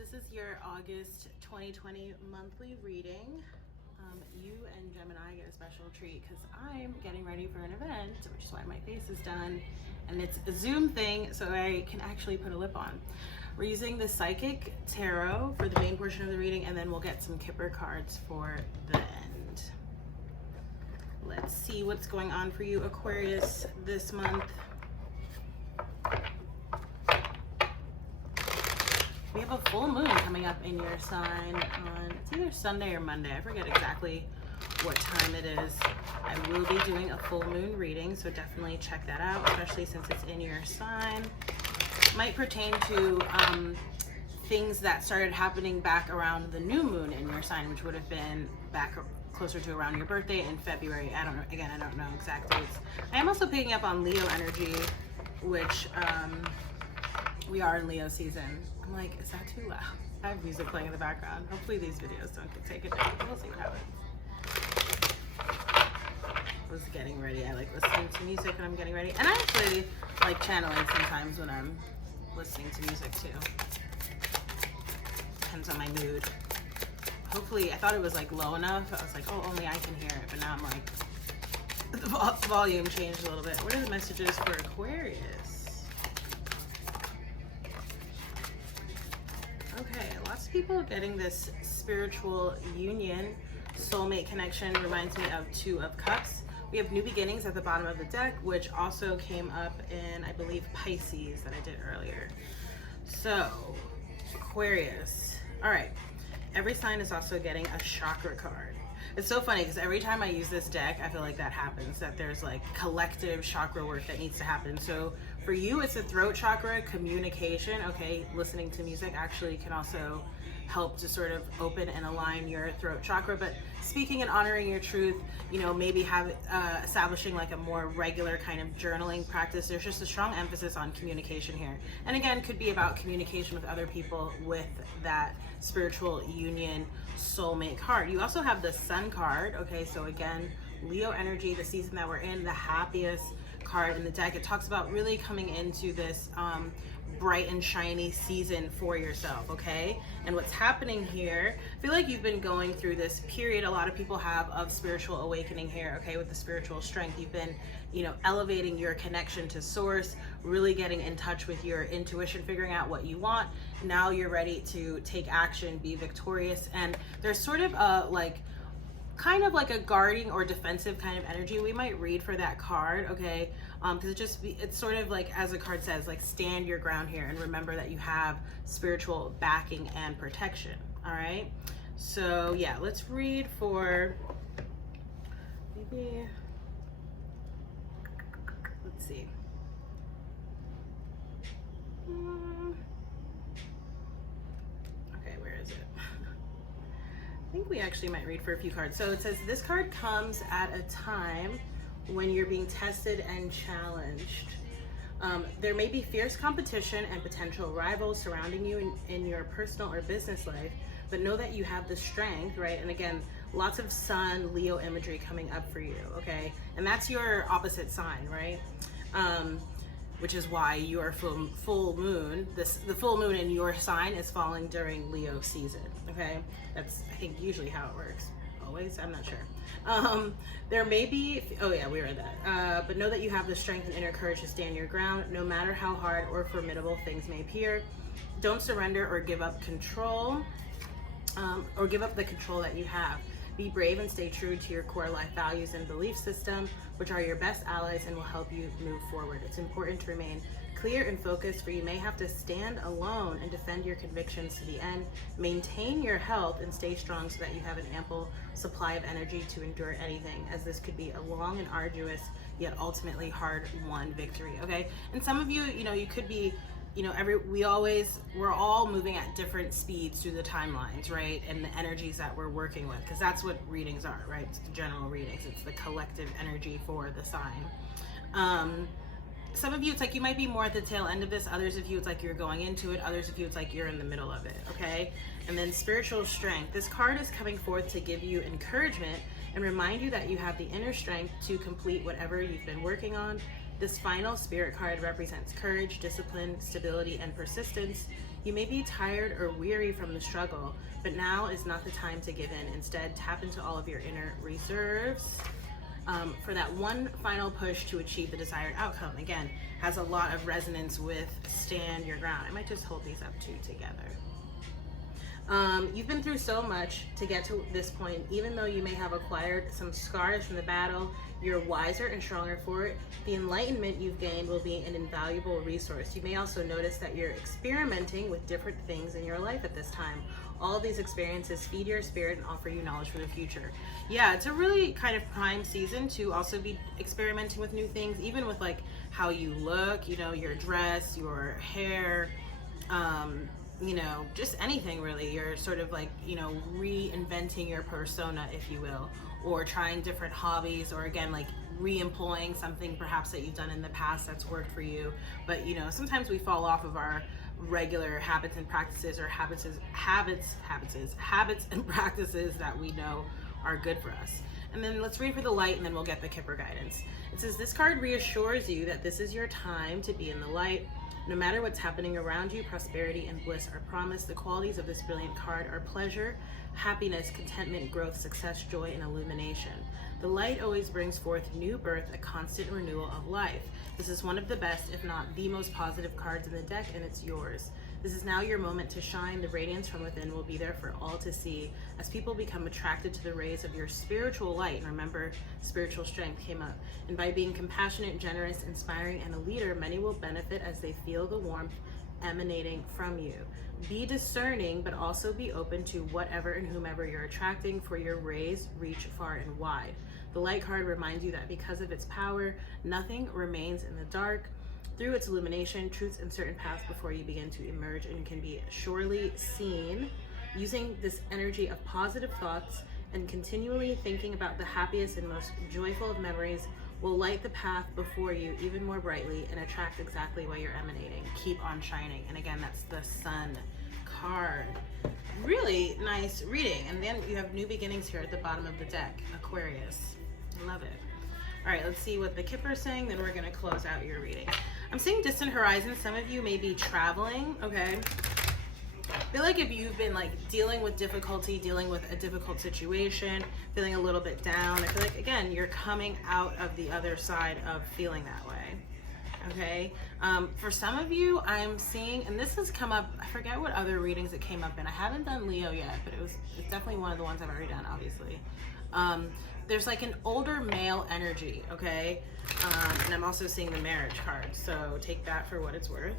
This is your August 2020 monthly reading. You and Gemini get a special treat because I'm getting ready for an event, which is why my face is done, and it's a Zoom thing, so I can actually put a lip on. We're using the Psychic Tarot for the main portion of the reading, and then we'll get some Kipper cards for the end. Let's see what's going on for you, Aquarius, this month. We have a full moon coming up in your sign on, it's either Sunday or Monday. I forget exactly what time it is. I will be doing a full moon reading, so definitely check that out, especially since it's in your sign. It might pertain to things that started happening back around the new moon in your sign, which would have been back closer to around your birthday in February. I don't know, again, I don't know exact dates. I am also picking up on Leo energy, which we are in Leo season. I'm like, is that too loud? I have music playing in the background. Hopefully these videos don't get taken down. We'll see what happens. I was getting ready. I like listening to music when I'm getting ready. And I actually like channeling sometimes when I'm listening to music too. Depends on my mood. Hopefully, I thought it was like low enough. I was like, oh, only I can hear it. But now I'm like, the volume changed a little bit. What are the messages for Aquarius? Okay, lots of people getting this spiritual union, soulmate connection. Reminds me of Two of Cups. We have new beginnings at the bottom of the deck, which also came up in, I believe, Pisces that I did earlier. So, Aquarius. All right, every sign is also getting a chakra card. It's so funny because every time I use this deck, I feel like that happens, that there's like collective chakra work that needs to happen. So for you, it's the throat chakra, communication. Okay, listening to music actually can also help to sort of open and align your throat chakra. But speaking and honoring your truth, you know, maybe have establishing like a more regular kind of journaling practice. There's just a strong emphasis on communication here. And again, could be about communication with other people with that spiritual union soulmate card. You also have the Sun card. Okay, so again, Leo energy, the season that we're in, the happiest card in the deck. It talks about really coming into this bright and shiny season for yourself, okay? And what's happening here, I feel like you've been going through this period a lot of people have of spiritual awakening here, okay? With the spiritual strength, you've been, you know, elevating your connection to source, really getting in touch with your intuition, figuring out what you want. Now you're ready to take action, be victorious, and there's sort of a kind of like a guarding or defensive kind of energy we might read for that card, okay? Because it's sort of like, as the card says, like stand your ground here and remember that you have spiritual backing and protection. All right, so yeah, let's read for maybe, let's see. Okay, where is it? I think we actually might read for a few cards. So it says, this card comes at a time when you're being tested and challenged. There may be fierce competition and potential rivals surrounding you in your personal or business life, but know that you have the strength, right? And again, lots of Sun, Leo imagery coming up for you, okay? And that's your opposite sign, right? Which is why your full moon, the full moon in your sign is falling during Leo season, okay? That's, I think, usually how it works. Always, I'm not sure. There may be, oh yeah, we read that. But know that you have the strength and inner courage to stand your ground, no matter how hard or formidable things may appear. Don't surrender or give up control, or give up the control that you have. Be brave and stay true to your core life values and belief system, which are your best allies and will help you move forward. It's important to remain clear and focused, for you may have to stand alone and defend your convictions to the end. Maintain your health and stay strong so that you have an ample supply of energy to endure anything, as this could be a long and arduous yet ultimately hard-won victory, okay? And some of you, you know, you could be, you know, we're all moving at different speeds through the timelines, right? And the energies that we're working with, because that's what readings are, right? It's the general readings. It's the collective energy for the sign. Some of you, it's like you might be more at the tail end of this. Others of you, it's like you're going into it. Others of you, it's like you're in the middle of it, okay? And then spiritual strength. This card is coming forth to give you encouragement and remind you that you have the inner strength to complete whatever you've been working on. This final spirit card represents courage, discipline, stability, and persistence. You may be tired or weary from the struggle, but now is not the time to give in. Instead, tap into all of your inner reserves for that one final push to achieve the desired outcome. Again, has a lot of resonance with stand your ground. I might just hold these up two together. You've been through so much to get to this point. Even though you may have acquired some scars from the battle, you're wiser and stronger for it. The enlightenment you've gained will be an invaluable resource. You may also notice that you're experimenting with different things in your life at this time. All of these experiences feed your spirit and offer you knowledge for the future. Yeah, it's a really kind of prime season to also be experimenting with new things, even with like how you look, you know, your dress, your hair, you know, just anything really. You're sort of like, you know, reinventing your persona, if you will, or trying different hobbies, or again, like re-employing something perhaps that you've done in the past that's worked for you. But you know, sometimes we fall off of our regular habits and practices, or habits and practices that we know are good for us. And then let's read for the light, and then we'll get the Kipper guidance. It says, this card reassures you that this is your time to be in the light. No matter what's happening around you, prosperity and bliss are promised. The qualities of this brilliant card are pleasure, happiness, contentment, growth, success, joy, and illumination. The light always brings forth new birth, a constant renewal of life. This is one of the best, if not the most positive cards in the deck, and it's yours. This is now your moment to shine. The radiance from within will be there for all to see as people become attracted to the rays of your spiritual light. And remember, spiritual strength came up. And by being compassionate, generous, inspiring, and a leader, many will benefit as they feel the warmth emanating from you. Be discerning, but also be open to whatever and whomever you're attracting, for your rays reach far and wide. The light card reminds you that because of its power, nothing remains in the dark. Through its illumination, truths and certain paths before you begin to emerge and can be surely seen. Using this energy of positive thoughts and continually thinking about the happiest and most joyful of memories will light the path before you even more brightly and attract exactly what you're emanating. Keep on shining. And again, that's the Sun card. Really nice reading. And then you have new beginnings here at the bottom of the deck, Aquarius. Love it. All right, let's see what the Kipper is saying, then we're gonna close out your reading. I'm seeing distant horizons. Some of you may be traveling, okay? I feel like if you've been like dealing with difficulty, dealing with a difficult situation, feeling a little bit down, I feel like, again, you're coming out of the other side of feeling that way, okay? For some of you, I'm seeing, and this has come up, I forget what other readings it came up in. I haven't done Leo yet, but it's definitely one of the ones I've already done, obviously. There's like an older male energy, okay? And I'm also seeing the marriage card, so take that for what it's worth.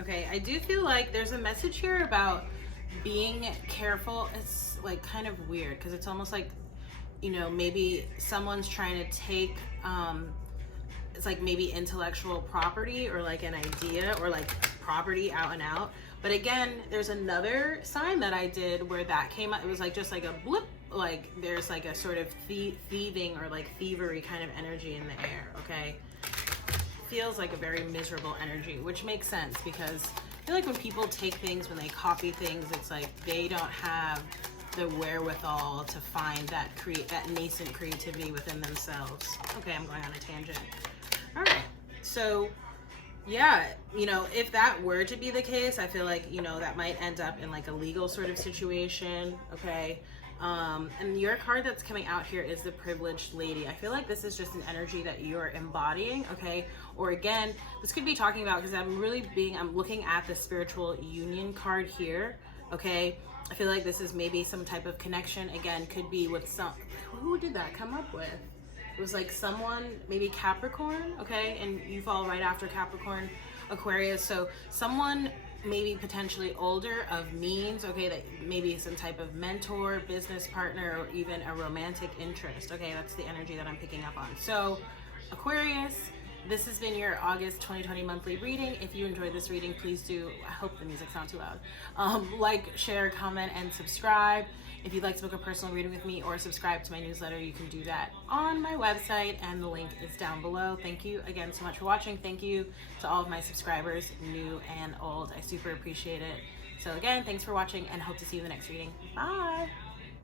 Okay, I do feel like there's a message here about being careful. It's like kind of weird because it's almost like, you know, maybe someone's trying to take, it's like maybe intellectual property or like an idea or like property out and out. But again, there's another sign that I did where that came out. It was like just like a blip, like there's like a sort of thieving or like thievery kind of energy in the air, okay? Feels like a very miserable energy, which makes sense because I feel like when people take things, when they copy things, it's like they don't have the wherewithal to find that nascent creativity within themselves. Okay, I'm going on a tangent. All right, so yeah, you know, if that were to be the case, I feel like, you know, that might end up in like a legal sort of situation, okay? And your card that's coming out here is the Privileged Lady. I feel like this is just an energy that you're embodying, okay? Or again, this could be talking about, because I'm looking at the Spiritual Union card here, okay? I feel like this is maybe some type of connection. Again, could be with who did that come up with? It was like someone, maybe Capricorn, okay? And you fall right after Capricorn, Aquarius. So someone maybe potentially older of means, okay, that maybe some type of mentor, business partner, or even a romantic interest, okay? That's the energy that I'm picking up on. So Aquarius, this has been your August 2020 monthly reading. If you enjoyed this reading, please do, I hope the music's not too loud, like, share, comment, and subscribe. If you'd like to book a personal reading with me or subscribe to my newsletter, you can do that on my website, and the link is down below. Thank you again so much for watching. Thank you to all of my subscribers, new and old. I super appreciate it. So again, thanks for watching, and hope to see you in the next reading. Bye!